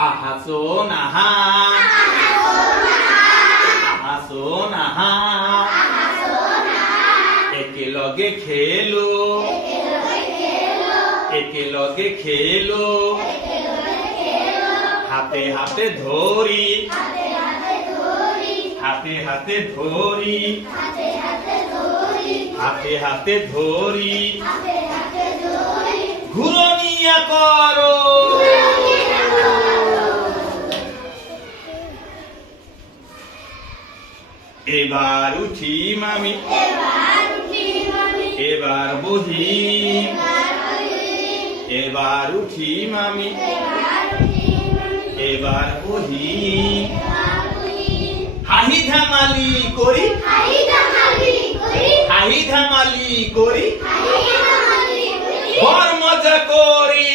আহাসোন আহা আহাসোন আহা একেলগে খেলো একেলগে খেলো হাতে হাতে ধরি হাতে হাতে ধরি হাতে হাতে ধরি ঘুরনিয়া করো এবার উঠি মামি এবার বহি এবার উঠি মামি এবার বহি হাহি ধামালি করি হাহি ধামালি করি বড় মজা করি